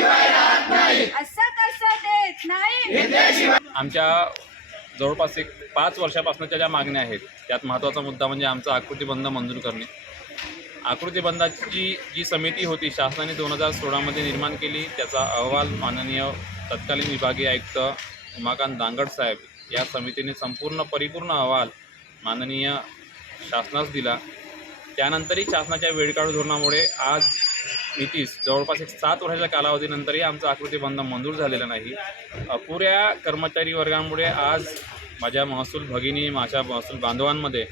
असं कसं देत नाही? आमच्या जवळपास एक पाच वर्षापासूनच्या ज्या मागण्या आहेत त्यात महत्त्वाचा मुद्दा म्हणजे आमचा आकृतीबंध मंजूर करणे. आकृतीबंधाची जी समिती होती शासनाने दोन हजार सोळामध्ये निर्माण केली त्याचा अहवाल माननीय तत्कालीन विभागीय आयुक्त उमाकांत दांगड साहेब या समितीने संपूर्ण परिपूर्ण अहवाल माननीय शासनास दिला. त्यानंतरही शासनाच्या वेळकाळू धोरणामुळे आज नीतीस जवळपास एक सात वर्षाच्या कालावधीनंतरही आमचा आकृतीबंध मंजूर झालेला नाही. अपुऱ्या कर्मचारी वर्गामुळे आज माझ्या महसूल भगिनी माझ्या महसूल बांधवांमध्ये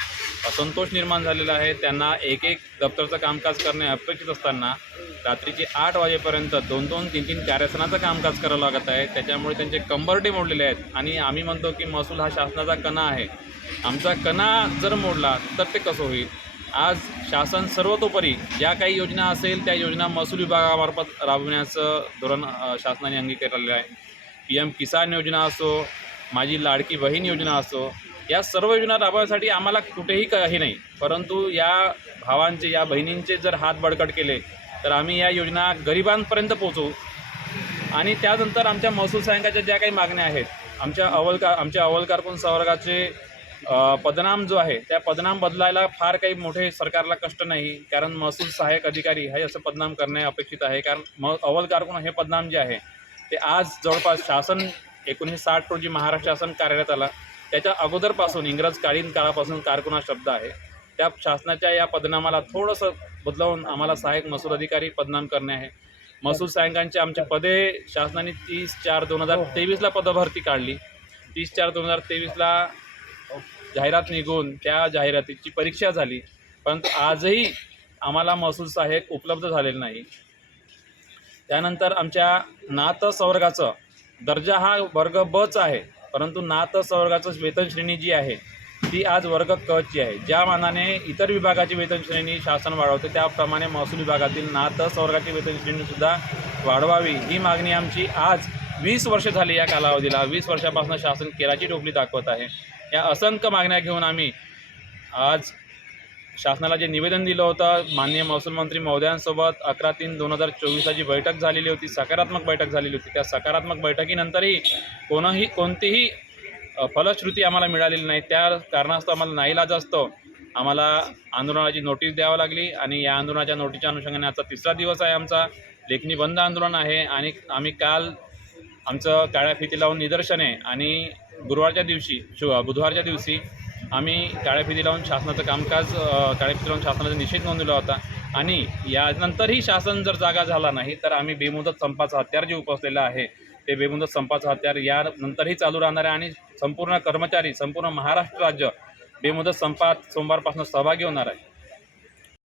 असंतोष निर्माण झालेला आहे. त्यांना एक एक दप्तरचं कामकाज करणे अपेक्षित असताना रात्रीचे आठ वाजेपर्यंत दोन दोन तीन तीन कार्यस्थानाचं कामकाज करावं लागत आहे. त्याच्यामुळे त्यांचे कंबरटे मोडलेले आहेत आणि आम्ही म्हणतो की महसूल हा शासनाचा कणा आहे. आमचा कणा जर मोडला तर ते कसं होईल? आज शासन सर्वतोपरी ज्या काही योजना असेल त्या योजना महसूल विभागामार्फत राबविण्याचं धोरण शासनाने अंगीकारलेलं आहे. पी एम किसान योजना असो माझी लाडकी बहीण योजना असो या सर्व योजना राबवण्यासाठी आम्हाला कुठेही काही नाही. परंतु या भावांचे या बहिणींचे जर हात बळकट केले तर आम्ही या योजना गरिबांपर्यंत पोचवू आणि त्यानंतर आमच्या महसूल सायंकाच्या ज्या काही मागण्या आहेत आमच्या अवलकार आमच्या अवलकारकून संवर्गाचे पदनाम जो आहे त्या पदनाम बदलायला फार काही मोठे सरकारला कष्ट नाही. कारण महसूल सहाय्यक अधिकारी हे असं पदनाम करणे अपेक्षित आहे. कारण म अव्वल कारकुन हे पदनाम जे आहे ते आज जवळपास शासन एकोणीसशे साठ रोजी महाराष्ट्र शासन कार्यालयात आला. त्याच्या अगोदरपासून इंग्रज कालीन काळापासून कारकुन हा शब्द आहे. त्या शासनाच्या या पदनामाला थोडंसं बदलावून आम्हाला सहाय्यक महसूल अधिकारी पदनाम करणे आहे. महसूल सहाय्यकांचे आमचे पदे शासनाने तीस चार दोन हजार तेवीसला पदभरती काढली. तीस चार दोन हजार तेवीसला जाहिरात निघून त्या जाहिरातीची परीक्षा झाली. परंतु आजही आम्हाला महसूल सहाय्यक उपलब्ध झालेलं नाही. त्यानंतर आमच्या नात संवर्गाचं दर्जा हा वर्ग बच आहे. परंतु नात संवर्गाचं वेतन श्रेणी जी आहे ती आज वर्ग कची आहे. ज्या मानाने इतर विभागाची वेतन श्रेणी शासन वाढवते त्याप्रमाणे महसूल विभागातील नात संवर्गाची वेतन श्रेणीसुद्धा वाढवावी. ही मागणी आमची आज वीस वर्ष झाली या कालावधीला. वीस वर्षापासून शासन केराची टोपली दाखवत आहे. या असंख्य मागण्या घेऊन आम्ही आज शासनाला जे निवेदन दिलं होतं माननीय महसूल मंत्री महोदयांसोबत अकरा तीन दोन हजार चोवीसची बैठक झालेली होती सकारात्मक बैठक झालेली होती. त्या सकारात्मक बैठकीनंतरही कोणही कोणतीही फलश्रुती आम्हाला मिळालेली नाही. त्या कारणास्तव आम्हाला नाईलाज असतो. आम्हाला आंदोलनाची नोटीस द्यावी लागली आणि या आंदोलनाच्या नोटीसच्या अनुषंगाने आजचा तिसरा दिवस आहे आमचा. लेखनी बंद आंदोलन आहे आणि आम्ही काल आमचं काळ्या फिती लावून निदर्शने आणि गुरुवारच्या दिवशी शु बुधवारच्या दिवशी आम्ही काळ्याफिती लावून शासनाचं कामकाज अ, लावून शासनाचा निषेध नोंदवला होता. आणि यानंतरही शासन जर जागा झाला नाही तर आम्ही बेमुदत संपाचं हत्यार जे उपसलेलं आहे ते बेमुदत संपाचं हत्यार यानंतरही चालू राहणार आहे आणि संपूर्ण कर्मचारी संपूर्ण महाराष्ट्र राज्य बेमुदत संपात सोमवारपासून सहभागी होणार आहे.